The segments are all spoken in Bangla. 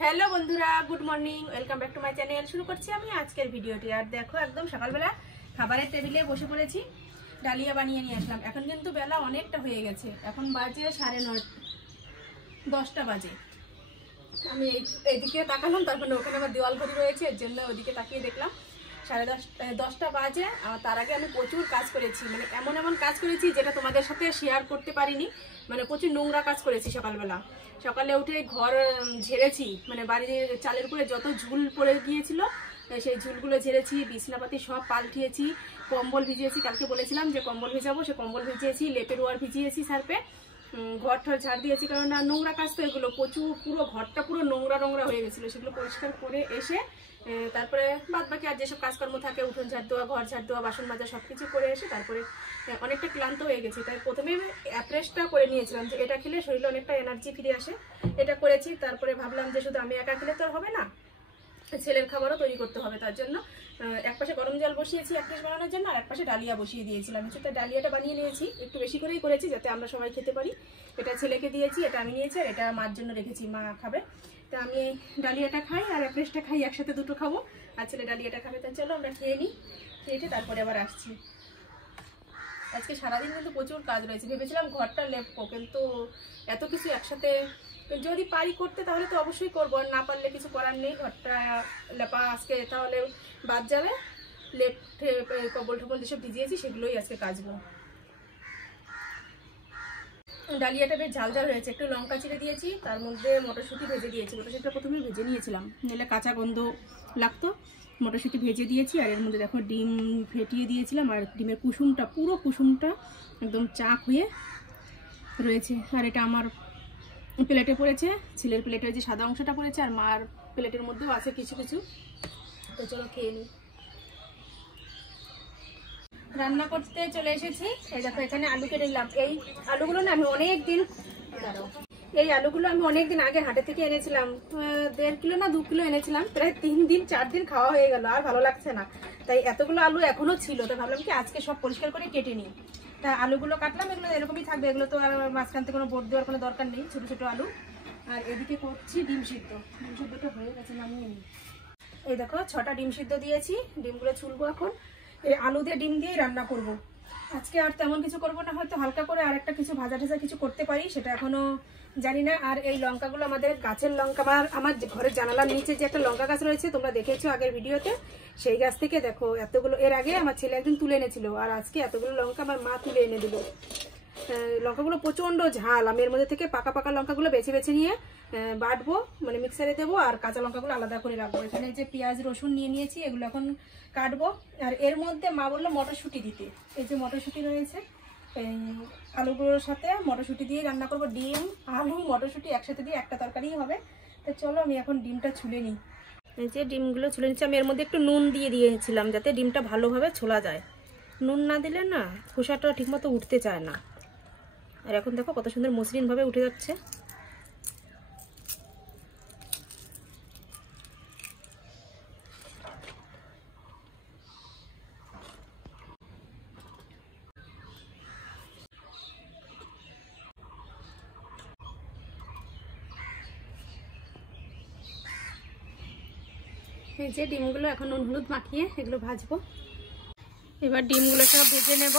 हेलो बंधुरा good morning welcome back to my channel. शुरू करছি আমি আজকের ভিডিওটি। আর দেখো একদম সকালবেলা খাবারের টেবিলে বসে পড়েছি, ডালিয়া বানিয়ে নিয়ে আসলাম। এখন কিন্তু বেলা অনেকটা হয়ে গেছে, এখন বাজে 9:30 10টা বাজে। আমি এইদিকে তাকালাম, তারপরে ওখানে আমার দেওয়াল ঘড়ি রয়েছে, এর জন্য ওদিকে তাকিয়ে দেখলাম 10:30 বাজে। তার আগে আমি প্রচুর কাজ করেছি, মানে এমন এমন কাজ করেছি যেটা তোমাদের সাথে শেয়ার করতে পারিনি। মানে প্রচুর নোংরা কাজ করেছি। সকালে উঠে ঘর ঝেড়েছি, মানে বাড়ির চালের উপরে যত ঝুল পড়ে গিয়েছিল সেই ঝুলগুলো ঝেড়েছি, বিছনাপাতি সব পাল্টিয়েছি, কম্বল ভিজিয়েছি। কালকে বলেছিলাম যে কম্বল ভিজাবো, সে কম্বল ভিজিয়েছি, লেপের ওয়ার ভিজিয়েছি সার্ফে, ঘর ঠর ঝাড় দিয়েছি। কারণ না নোংরা কাজ তো এগুলো, প্রচুর পুরো ঘরটা পুরো নোংরা হয়ে গেছিলো। সেগুলো পরিষ্কার করে এসে তারপরে বাদ বাকি আর যেসব কাজকর্ম থাকে, উঠোন ঝাড় দেওয়া, ঘর ঝাড় দেওয়া, বাসন মাজা সব কিছু করে এসে তারপরে অনেকটা ক্লান্ত হয়ে গেছি। তাই প্রথমে অ্যাপ্রেসটা করে নিয়েছিলাম যে এটা খেলে শরীরে অনেকটা এনার্জি ফিরে আসে, এটা করেছি। তারপরে ভাবলাম যে শুধু আমি একা খেলে তো আর হবে না, ছেলের খাবারও তৈরি করতে হবে। তার জন্য এক পাশে গরম জল বসিয়েছি অ্যাপ্রেস বানানোর জন্য, আর এক পাশে ডালিয়া বসিয়ে দিয়েছিলাম। সেটা ডালিয়াটা বানিয়ে নিয়েছি, একটু বেশি করেই করেছি যাতে আমরা সবাই খেতে পারি। এটা ছেলেকে দিয়েছি, এটা আমি নিয়েছি, আর এটা মার জন্য রেখেছি, মা খাবে। তো আমি ডালিয়াটা খাই আর অ্যাপ্রেসটা খাই, একসাথে দুটো খাবো। আর ছেলে ডালিয়াটা খাবে। তা চলো আমরা খেয়ে নিই, খেয়ে তারপরে আবার আসছি। আজকে সারাদিন কিন্তু প্রচুর কাজ রয়েছে। ভেবেছিলাম ঘরটা লেপবো, কিন্তু এত কিছু একসাথে যদি পারি করতে তাহলে তো অবশ্যই করবো, আর না পারলে কিছু করার নেই। ঘরটা লেপা আজকে তাহলে বাদ যাবে। কবল টবল যেসব ভিজিয়েছি সেগুলোই আজকে কাচবো। ডালিয়াটা বেশ ঝাল হয়েছে, একটু লঙ্কা চিড়ে দিয়েছি, তার মধ্যে মটরশুঁটি ভেজে দিয়েছি। মটরশুঁটিটা প্রথমে ভেজে নিয়েছিলাম, নাহলে কাঁচা গন্ধ লাগতো। মটরশুঁটি ভেজে দিয়েছি, আর এর মধ্যে দেখো ডিম ফেটিয়ে দিয়েছিলাম, আর ডিমের কুসুমটা পুরো কুসুমটা একদম চাক হয়ে রয়েছে। আর এটা আমার প্লেটে পড়েছে, ছেলের প্লেটের যে সাদা অংশটা পড়েছে, আর মার প্লেটের মধ্যেও আছে কিছু কিছু। তো চলো খেয়ে নিই। রান্না করতে চলে এসেছি। এই দেখো এখানে আলু কেটে নিলাম। এই আলুগুলো না আমি অনেক দিন আগে হাটে থেকে এনেছিলাম, 1.5 কিলো না 2 কিলো এনেছিলাম। প্রায় 3 দিন 4 দিন খাওয়া হয়ে গেল, আর ভালো লাগছে না। তাই এতগুলো আলু এখনো ছিল, তো ভাবলাম কি আজকে সব পরিষ্কার করে কেটে নিই। তা আলুগুলো কাটলাম, এগুলো এরকমই থাকবে, এগুলো তো আর মাঝখান থেকে কোনো বোট দেওয়ার কোনো দরকার নেই, ছোটো ছোটো আলু। আর এদিকে করছি ডিম সিদ্ধটা হয়ে গেছে, নামিয়ে নিই। এই দেখো 6টা ডিম সিদ্ধ দিয়েছি, ডিমগুলো ছুলবো এখন। এই আলু দিয়ে ডিম দিয়েই রান্না করব আজকে। আর তেমন কিছু করবো না, হয়তো হালকা করে আর একটা কিছু ভাজা টাজা কিছু করতে পারি, সেটা এখনো জানি না। আর এই লঙ্কাগুলো আমাদের গাছের লঙ্কা, আমার ঘরের জানালার নিচে যে একটা লঙ্কা গাছ রয়েছে, তোমরা দেখেছো আগের ভিডিওতে, সেই গাছ থেকে দেখো এতগুলো, এর আগে আমার ছেলে একদিন তুলে এনেছিল, আর আজকে এতগুলো লঙ্কা আমার মা তুলে এনে দিল। লঙ্কাগুলো প্রচন্ড ঝাল। আমি এর মধ্যে থেকে পাকা পাকা লঙ্কাগুলো বেছে বেছে নিয়ে বাটবো, মানে মিক্সারে দেবো, আর কাঁচা লঙ্কাগুলো আলাদা করে রাখবো। এখানে যে পেঁয়াজ রসুন নিয়ে নিয়েছি, এগুলো এখন কাটবো। আর এর মধ্যে মা বললো মটরশুঁটি দিতে, এই যে মটরশুঁটি রয়েছে, এই আলুগুলোর সাথে মটরশুঁটি দিয়ে রান্না করবো। ডিম আলু মটরশুঁটি একসাথে দিয়ে একটা তরকারি হবে। তো চলো আমি এখন ডিমটা ছুলে নিই। এই যে ডিমগুলো ছুলে নিচ্ছি। আমি এর মধ্যে একটু নুন দিয়ে দিয়েছিলাম যাতে ডিমটা ভালোভাবে ছোলা যায়। নুন না দিলে না খোসাটা ঠিকমতো উঠতে চায় না। আর এখন দেখো কত সুন্দর মসৃণভাবে উঠে যাচ্ছে। এই যে ডিমগুলো এখন নুন হলুদ মাখিয়ে এগুলো ভাজবো। এবার ডিমগুলো সব ভেজে নেব।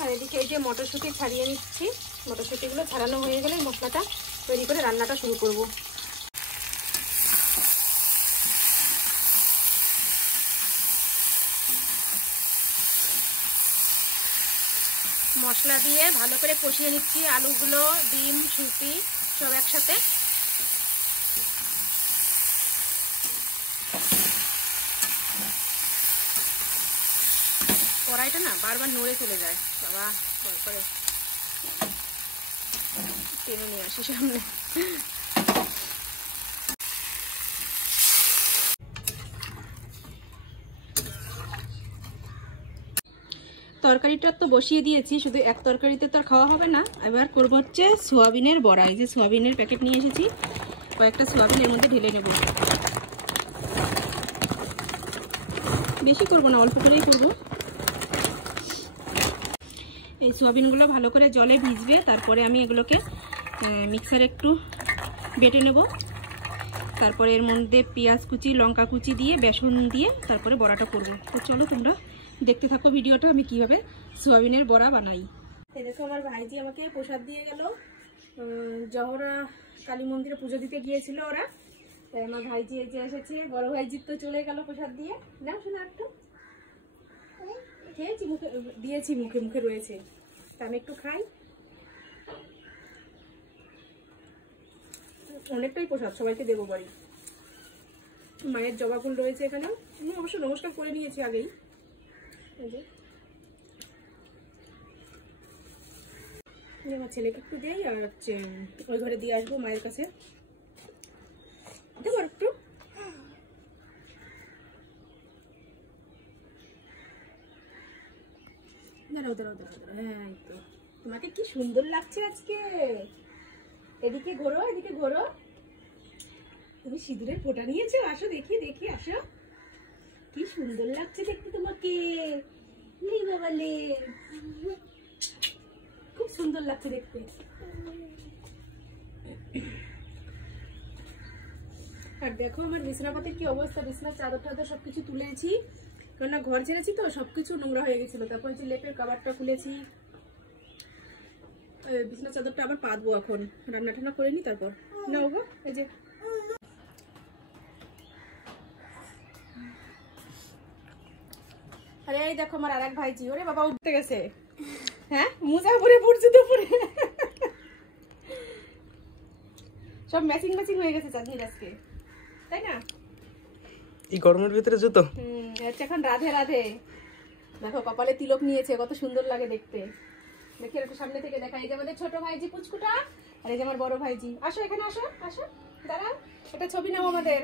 আর এদিকে এই যে মটরশুঁটি ছাড়িয়ে নিচ্ছি। মটরশুঁটিগুলো ছাড়ানো হয়ে গেলে মশলাটা তৈরি করে রান্নাটা শুরু করব। মশলা দিয়ে ভালো করে কষিয়ে নিচ্ছি, আলুগুলো ডিম শুঁটি সব একসাথে। কড়াইটা না বারবার নড়ে চলে যায়, বাবা তারপরে টেনে নিয়ে আসি সামনে। তো তরকারিটা তো বসিয়ে দিয়েছি, শুধু এক তরকারিতে তো আর খাওয়া হবে না। এবার করব হচ্ছে সোয়াবিনের বড়া। এই যে সোয়াবিনের প্যাকেট নিয়ে এসেছি, কয়েকটা সোয়াবিন এর মধ্যে ঢেলে নেব। বেশি করব না, অল্প করেই করব। এই সোয়াবিনগুলো ভালো করে জলে ভিজবে, তারপরে আমি এগুলোকে মিক্সারে একটু বেটে নেব। তারপরে এর মধ্যে পেঁয়াজ কুচি, লঙ্কা কুচি দিয়ে বেসন দিয়ে তারপরে বড়াটা করব। তো চলো তোমরা দেখতে থাকো ভিডিওটা, আমি কিভাবে সোয়াবিনের বড়া বানাই। এই দেখো আমার ভাইজি আমাকে প্রসাদ দিয়ে গেল। জহরা কালী মন্দিরে পুজো দিতে গিয়েছিল ওরা, তাই আমার ভাইজি এই যে এসেছে। বড় ভাইজি তো চলে গেল প্রসাদ দিয়ে। নাও শোনা একটু খেয়েছি, মুখে দিয়েছি, মুখে মুখে রয়েছে, তা আমি একটু খাই। অনেকটাই প্রসাদ, সবাইকে দেবো বাড়ি। মায়ের জবা ফুল রয়েছে এখানে, আমি অবশ্য নমস্কার করে নিয়েছি আগেই। আমার ছেলেকে একটু দেই, আর হচ্ছে ওই ঘরে দিয়ে আসবো মায়ের কাছে। দেবো একটু। দাঁড়াও দাঁড়াও দাঁড়াও, হ্যাঁ তো তোমাকে কি সুন্দর লাগছে আজকে। এদিকে ঘোরো, এদিকে ঘোরো। তুমি সিঁদুরের ফোঁটা নিয়েছো, আসো দেখি দেখি, আসো। কি সুন্দর লাগছে দেখতে তোমাকে, বাবালে খুব সুন্দর লাগছে দেখতে। আর দেখো আমার বিছানাপাতির কি অবস্থা, বিছানার চাদর টাদর সবকিছু তুলেছি, কেননা ঘর ছেড়েছি তো সবকিছু নোংরা হয়ে গেছিল। তারপর যে লেপের কভারটা খুলেছি, বিছানার চাদরটা আবার পাতবো এখন, রান্না টান্না করে নি তারপর। না গো, এই যে আরে এই দেখো আমার আরেক ভাইজি, ওরে বাবা উঠতে গেছে। হ্যাঁ মোজা পরে পড়ছে তো পরে, সব ম্যাচিং ম্যাচিং হয়ে গেছে চাঁদনির আজকে, তাই না? এই গরমের ভিতরে জুতো হচ্ছে এখন রাধে রাধে। দেখো কপালে তিলক নিয়েছে, কত সুন্দর লাগে দেখতে। দেখি একটু সামনে থেকে দেখা। এই যে আমাদের ছোট ভাইজি পুচকুটা, আর এই যে আমার বড় ভাইজি। আসো এখানে, আসো আসো, দাঁড়াও একটা ছবি নাও আমাদের।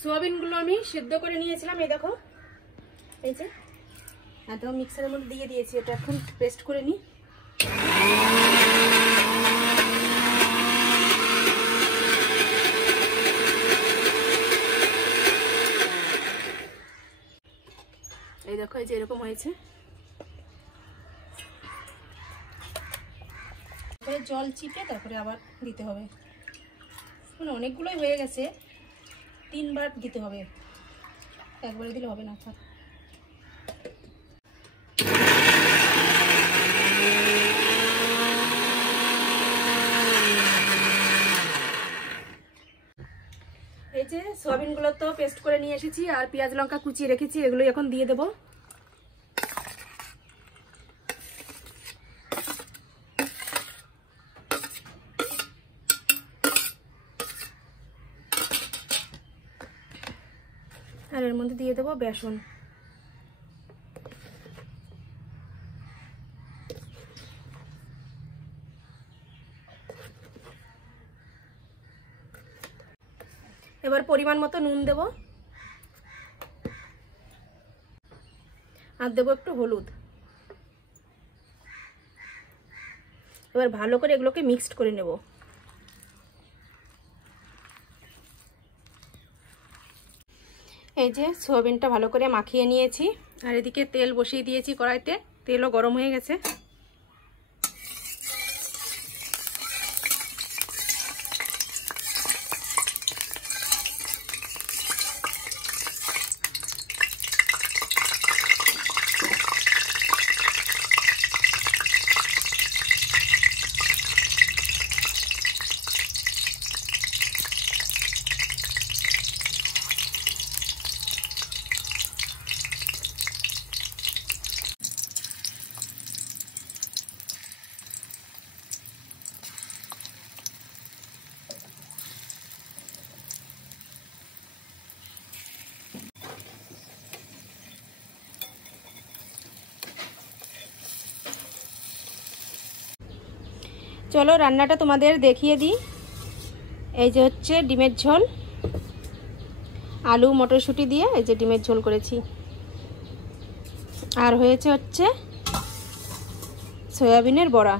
সোয়াবিন গুলো আমি সেদ্ধ করে নিয়েছিলাম, এই দেখো, এই যে একদম মিক্সারের মধ্যে দিয়ে দিয়েছি। এটা এখন পেস্ট করে নিই। এই দেখো, এই যে এরকম হয়েছে। জল চিপে তারপরে আবার দিতে হবে। অনেকগুলোই হয়ে গেছে, 3 বার দিতে হবে, একবারে দিলে হবে না। এই যে সোয়াবিনগুলো তো পেস্ট করে নিয়ে এসেছি, আর পেঁয়াজ লঙ্কা কুচিয়ে রেখেছি, এগুলোই এখন দিয়ে দেবো। আর এর মধ্যে দিয়ে দেবো বেসন। এবার পরিমাণ মতো নুন দেব, আর দেবো একটু হলুদ। এবার ভালো করে এগুলোকে মিক্সড করে নেব। এই যে সোয়াবিনটা ভালো করে মাখিয়ে নিয়েছি, আর এদিকে তেল বসিয়ে দিয়েছি কড়াইতে, তেলও গরম হয়ে গেছে। চলো রান্নাটা তোমাদের দেখিয়ে দিই। এই যে হচ্ছে ডিমের ঝোল, আলু মটরশুঁটি দিয়ে এই যে ডিমের ঝোল করেছি। আর হয়েছে হচ্ছে সয়াবিনের বড়া।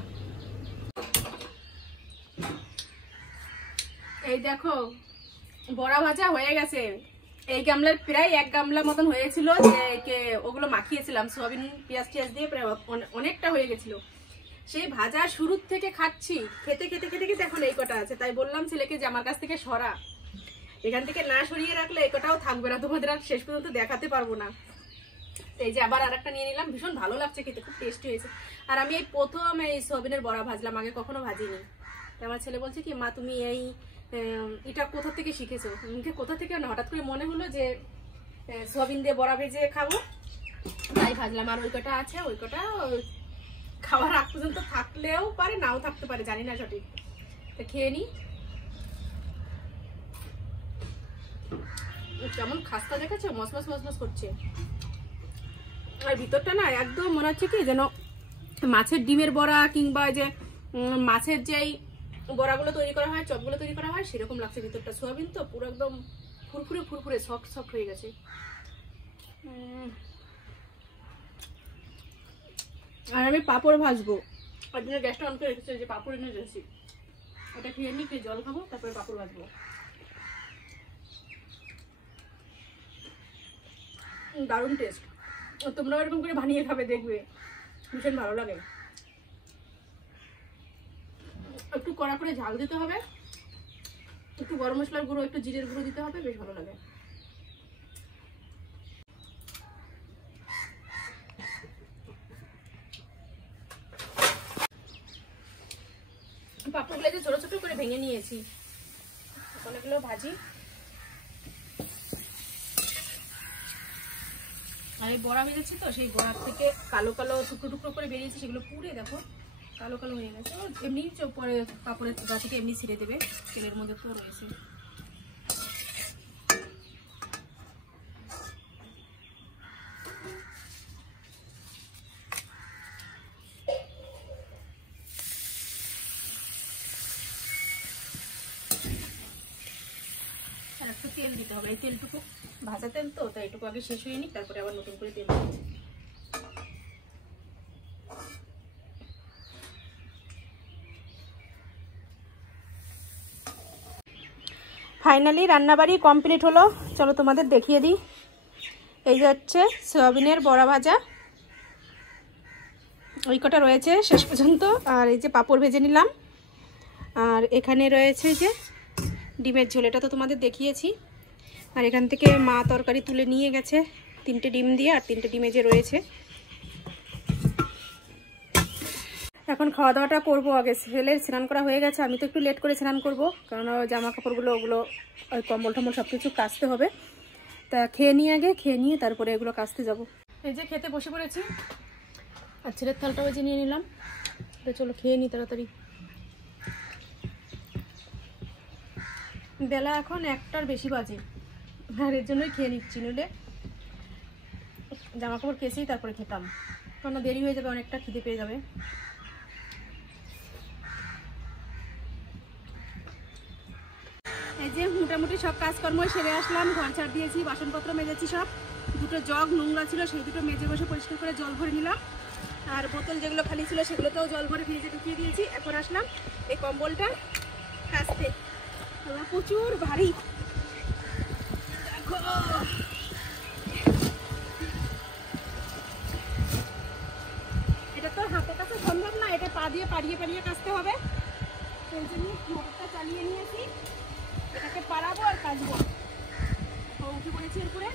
এই দেখো বড়া ভাজা হয়ে গেছে। এই গামলার প্রায় 1 গামলা মতন হয়েছিল, যে ওগুলো মাখিয়েছিলাম সয়াবিন পেঁয়াজ টিয়াজ দিয়ে, প্রায় অনেকটা হয়ে গেছিল। সেই ভাজা শুরুর থেকে খাচ্ছি, খেতে খেতে খেতে খেতে এখন এই কটা আছে। তাই বললাম ছেলেকে যে আমার কাছ থেকে সরা, এখান থেকে না সরিয়ে রাখলে এই কটাও থাকবে না, তোমাদের আর শেষ পর্যন্ত দেখাতে পারবো না। এই যে আবার আরেকটা নিয়ে নিলাম, ভীষণ ভালো লাগছে খেতে, খুব টেস্টি হয়েছে। আর আমি এই প্রথম এই সয়াবিনের বড়া ভাজলাম, আগে কখনো ভাজিনি। আমার ছেলে বলছে কি মা তুমি এই এটা কোথা থেকে শিখেছো? মুখে কোথা থেকে না, হঠাৎ করে মনে হলো যে সয়াবিন দিয়ে বড়া ভেজে খাবো, তাই ভাজলাম। আর ওই কটা আছে, ওই কটা খাওয়ার আগ পর্যন্ত থাকলেও পারে, নাও থাকতে পারে, জানি না সঠিক। তো খেয়ে নি। কেমন খাস্তা দেখেছো, মসমস মসমস করছে। আর ভিতরটা না একদম মনে হচ্ছে কি যেন মাছের ডিমের বড়া, কিংবা যে মাছের যেই বড়াগুলো তৈরি করা হয়, চপগুলো তৈরি করা হয়, সেরকম লাগছে ভিতরটা। সোয়াবিন তো পুরো একদম ফুরফুরে ফুরফুরে সফট সফট হয়ে গেছে। আর আমি পাঁপড় ভাজবো, ওই জন্য গ্যাসটা অন করে রেখেছি, যে পাঁপড় এনে রেখেছি, ওটা খেয়ে নিই, খেয়ে জল খাবো, তারপরে পাঁপড় ভাজবো। দারুণ টেস্ট, তোমরাও এরকম করে বানিয়ে খাবে, দেখবে ভীষণ ভালো লাগে। একটু কড়া করে ঝাল দিতে হবে, একটু গরম মশলার গুঁড়ো, একটু জিরের গুঁড়ো দিতে হবে, বেশ ভালো লাগে। পাঁপড়গুলো যে ছোট ছোট করে ভেঙে নিয়েছি, অনেকগুলো ভাজি। আর এই বড়া ভেজেছি তো, সেই বড়ার থেকে কালো কালো টুকরো টুকরো করে বেরিয়েছে, সেগুলো পুড়ে দেখো কালো কালো হয়ে গেছে। এমনি পরে পাঁপড়ের গা থেকে এমনি ছিঁড়ে দেবে, তেলের মধ্যে তো রয়েছে। আর একটু তেল দিতে হবে, এই তেলটুকু ভাজা তেল তো, তাই এটুকু আগে শেষ হয়ে নিই, তারপরে আবার নতুন করে তেল দিচ্ছি। ফাইনালি রান্নাবাড়ি কমপ্লিট হলো, চলো তোমাদের দেখিয়ে দিই। এই যে হচ্ছে সয়াবিনের বড়া ভাজা, ওই কটা রয়েছে শেষ পর্যন্ত। আর এই যে পাঁপড় ভেজে নিলাম, আর এখানে রয়েছে যে ডিমের ঝোল, এটা তো তোমাদের দেখিয়েছি। আর এখান থেকে মা তরকারি তুলে নিয়ে গেছে 3টে ডিম দিয়ে, আর 3টে ডিমে যে রয়েছে। এখন খাওয়া দাওয়াটা করবো। আগে ছেলের স্নান করা হয়ে গেছে, আমি তো একটু লেট করে স্নান করবো, কারণ জামা কাপড়গুলো ওগুলো ওই কম্বল টম্বল সব কিছু কাচতে হবে। তা খেয়ে নিয়ে আগে, খেয়ে নিয়ে তারপরে এগুলো কাচতে যাব। এই যে খেতে বসে পড়েছি, আর ছেলের থালটাও যে নিয়ে নিলাম। চলো খেয়ে নিই তাড়াতাড়ি। বেলা এখন 1টার বেশি বাজে, আর এর জন্যই খেয়ে নিচ্ছি, নইলে জামা কাপড় কেচেই তারপরে খেতাম, কারণ দেরি হয়ে যাবে, অনেকটা খিদে পেয়ে যাবে। এই যে মোটামুটি সব কাজকর্ম সেরে আসলাম, ঘর ঝাড় দিয়েছি, বাসনপত্র মেজেছি সব। 2টো জগ নোংরা ছিল, সেই 2টো মেজে বসে পরিষ্কার করে জল ভরে নিলাম। আর বোতল যেগুলো খালি ছিল সেগুলোতেও জল ভরে ফ্রিজে ঢুকিয়ে দিয়েছি। এখন আসলাম এই কম্বলটা কাচতে, প্রচুর ভারী দেখো। এটা তো হাতে কাছে সম্ভব না, এটা পা দিয়ে পাড়িয়ে পাড়িয়ে কাচতে হবে। সেই জন্য মোটরটা চালিয়ে নিয়েছি, এটাকে পাড়াবো আর কাচবো। উঠে পড়েছি এরপরে।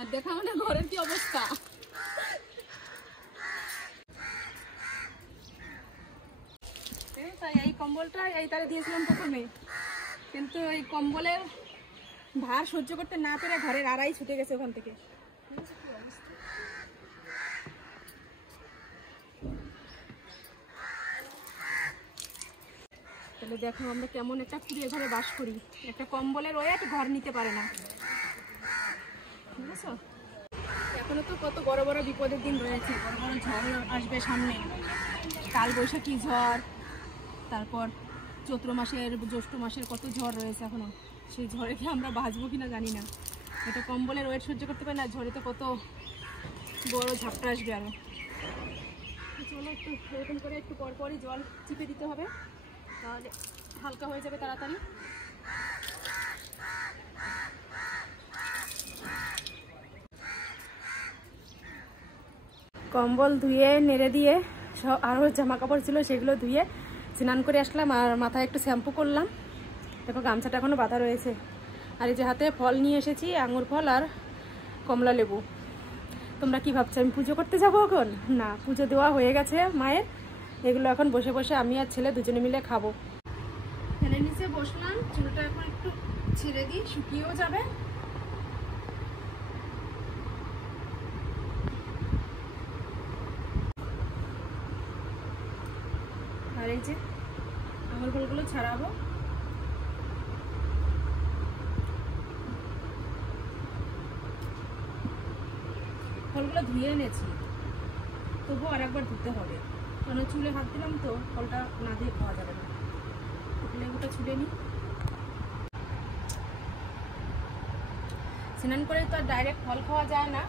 আর দেখা মানে ঘরের কি অবস্থা। কম্বলটা এই তারে দিয়েছিলাম প্রথমে, কিন্তু এই কম্বলের ভার সহ্য করতে না পেরে ঘরের আড়াই ছুটে গেছে ওখান থেকে। তাহলে দেখো আমরা কেমন একটা কুড়িয়ে ঘরে বাস করি, একটা কম্বলের ওয়েট ঘর নিতে পারে না, বুঝেছো? এখনো তো কত বড় বড় বিপদের দিন রয়েছে, বড় বড় ঝড় আসবে সামনে, কাল বৈশাখী ঝড়, তারপর চৈত্র মাসের জ্যৈষ্ঠ মাসের কত ঝড় রয়েছে এখনো। সেই ঝড়ে কি আমরা বাঁচবো কিনা জানি না। এটা কম্বলের ওয়েট সহ্য করতে পারে না, ঝড়ে তো কত বড় ঝাপটা আসবে আরো। চলো একটু এরকম করে একটু পরপরই জল চিপে দিতে হবে, তাহলে হালকা হয়ে যাবে তাড়াতাড়ি। কম্বল ধুয়ে নেড়ে দিয়ে সব আরও জামা কাপড় ছিল সেগুলো ধুয়ে স্নান করে আসলাম, আর মাথায় একটু শ্যাম্পু করলাম। দেখো গামছাটা এখনও বাঁধা রয়েছে। আর এই যে হাতে ফল নিয়ে এসেছি, আঙুর ফল আর কমলা লেবু। তোমরা কি ভাবছো আমি পুজো করতে যাবো এখন? না, পুজো দেওয়া হয়ে গেছে মায়ের। এগুলো এখন বসে বসে আমি আর ছেলে দুজনে মিলে খাবো। ফ্যানের নিচে বসলাম, চুলটা এখন একটু ছেড়ে দিই, শুকিয়েও যাবে। আর এই যে আঙুর ফলগুলো ছাড়াবো। ফলগুলো ধুয়ে এনেছি, তবুও আর একবার ধুতে হবে, কারণ চুলে হাত দিলাম তো ফলটা না দিয়ে খাওয়া যাবে না। লেবুটা ছুলে নিই। স্নান করে তো আর ডাইরেক্ট ফল খাওয়া যায় না,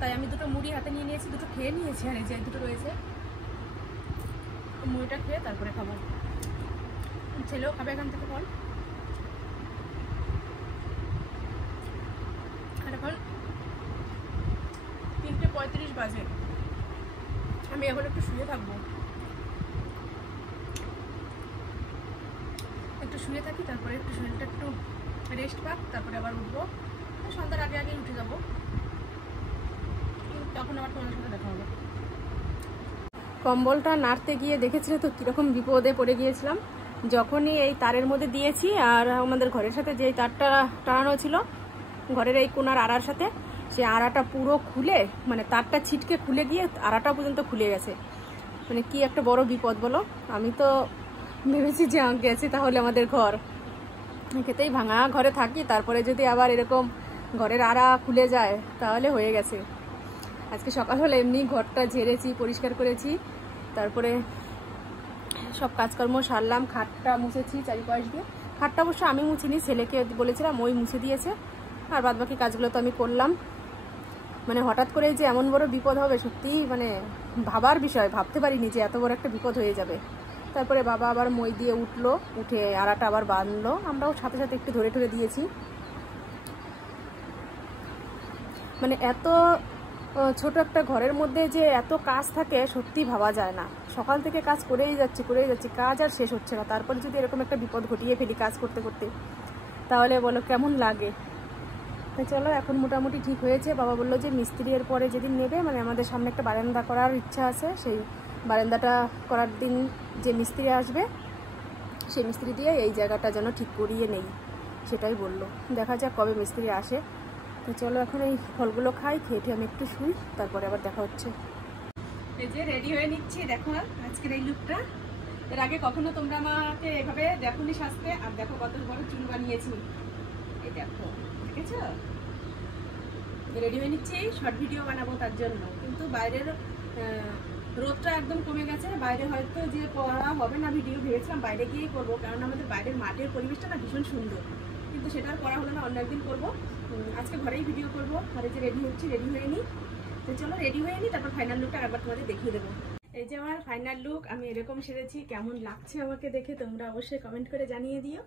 তাই আমি দুটো মুড়ি হাতে নিয়ে নিয়েছি, দুটো খেয়ে নিয়েছি। আর এই যে দুটো রয়েছে, মুড়িটা খেয়ে তারপরে খাবো। ছেলেও খাবে এখান থেকে ফল। আর এখন 3:35 বাজে, আমি এখন একটু শুয়ে থাকবো, একটু শুয়ে থাকি, তারপরে একটু শরীরটা একটু রেস্ট পাক, তারপরে আবার উঠবো। সন্ধ্যার আগে আগে উঠে যাবো, তখন আবার তোমার সাথে দেখা হবে। কম্বলটা নাড়তে গিয়ে দেখেছিলে তো কীরকম বিপদে পড়ে গিয়েছিলাম। যখনই এই তারের মধ্যে দিয়েছি, আর আমাদের ঘরের সাথে যে তারটা টানানো ছিল ঘরের এই কোনার আড়ার সাথে, সে আড়াটা পুরো খুলে, মানে তারটা ছিটকে খুলে গিয়ে আড়াটা পর্যন্ত খুলে গেছে। মানে কি একটা বড় বিপদ বলো। আমি তো ভেবেছি যে গেছে তাহলে আমাদের ঘর, খেতেই ভাঙা ঘরে থাকি, তারপরে যদি আবার এরকম ঘরের আড়া খুলে যায় তাহলে হয়ে গেছে। আজকে সকাল হলে এমনি ঘরটা ঝেড়েছি, পরিষ্কার করেছি, তারপরে সব কাজকর্ম সারলাম, খাটটা মুছেছি চারিপাশ দিয়ে। খাটটা অবশ্য আমি মুছিনি, ছেলেকে বলেছিলাম ওই মুছে দিয়েছে, আর বাদবাকি কাজগুলো তো আমি করলাম। মানে হঠাৎ করে যে এমন বড় বিপদ হবে সত্যিই মানে ভাবার বিষয়, ভাবতে পারিনি যে এত বড় একটা বিপদ হয়ে যাবে। তারপরে বাবা আবার মই দিয়ে উঠলো, উঠে আড়াটা আবার বাঁধলো, আমরাও সাথে সাথে একটু ধরে ধরে দিয়েছি। মানে এত ছোট একটা ঘরের মধ্যে যে এত কাজ থাকে সত্যি ভাবা যায় না। সকাল থেকে কাজ করেই যাচ্ছি, কাজ আর শেষ হচ্ছে না। তারপরে যদি এরকম একটা বিপদ ঘটিয়ে ফেলি কাজ করতে করতে, তাহলে বলো কেমন লাগে। তো চলো এখন মোটামুটি ঠিক হয়েছে। বাবা বললো যে মিস্ত্রি এর পরে যেদিন নেবে, মানে আমাদের সামনে একটা বারান্দা করার ইচ্ছা আছে, সেই বারান্দাটা করার দিন যে মিস্ত্রি আসবে সেই মিস্ত্রি দিয়ে এই জায়গাটা যেন ঠিক করিয়ে নেই, সেটাই বললো। দেখা যাক কবে মিস্ত্রি আসে। তো চলো এখন এই ফলগুলো খাই, খেয়ে আমি একটু শুই, তারপরে আবার দেখা হচ্ছে। এই যে রেডি হয়ে নিচ্ছি, দেখো আজকের এই লুকটা। এর আগে কখনো তোমরা আমাকে এভাবে দেখোনি সাজতে, আর দেখো কত বড় চুল বানিয়েছি, এই দেখো, দেখেছো? রেডি হয়ে নিচ্ছি, শর্ট ভিডিও বানাবো তার জন্য। কিন্তু বাইরের রোদটা একদম কমে গেছে, বাইরে হয়তো যে করা হবে না ভিডিও, ভেবেছিলাম বাইরে গিয়েই করবো, কারণ আমাদের বাইরের মাঠের পরিবেশটা না ভীষণ সুন্দর, কিন্তু সেটা আর করা হলো না, অন্য একদিন করবো। আজকে ঘরেই ভিডিও করবো। ঘরে যে রেডি হচ্ছি, রেডি হয়ে নিই। তো চলো রেডি হয়ে নিই, তারপর ফাইনাল লুকটা একবার তোমাদের দেখিয়ে দেবো। এই যে আমার ফাইনাল লুক, আমি এরকম সেরেছি। কেমন লাগছে আমাকে দেখে তোমরা অবশ্যই কমেন্ট করে জানিয়ে দিও।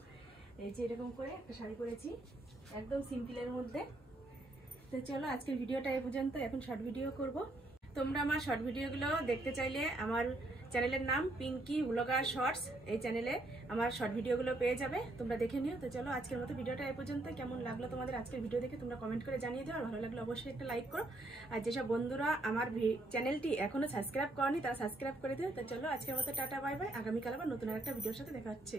এই যে এরকম করে একটা শাড়ি পরেছি, একদম সিম্পলের মধ্যে। তো চলো আজকের ভিডিওটা এই পর্যন্ত, এখন শর্ট ভিডিও করব। তোমরা আমার শর্ট ভিডিওগুলো দেখতে চাইলে আমার চ্যানেলের নাম পিঙ্কি ব্লগার শর্টস। এই চ্যানেলে আমার শর্ট ভিডিওগুলো পেয়ে যাবে, তোমরা দেখে নিও। তো চলো আজকের মতো ভিডিওটা এই পর্যন্ত। কেমন লাগলো তোমাদের আজকের ভিডিও দেখে তোমরা কমেন্ট করে জানিয়ে দিও, আর ভালো লাগলে অবশ্যই একটা লাইক করো। আর যেসব বন্ধুরা আমার চ্যানেলটি এখনো সাবস্ক্রাইব করনি তারা সাবস্ক্রাইব করে দিও। তো চলো আজকের মতো টাটা বাই বাই। আগামীকাল আবার নতুন একটা ভিডিওর সাথে দেখা হচ্ছে।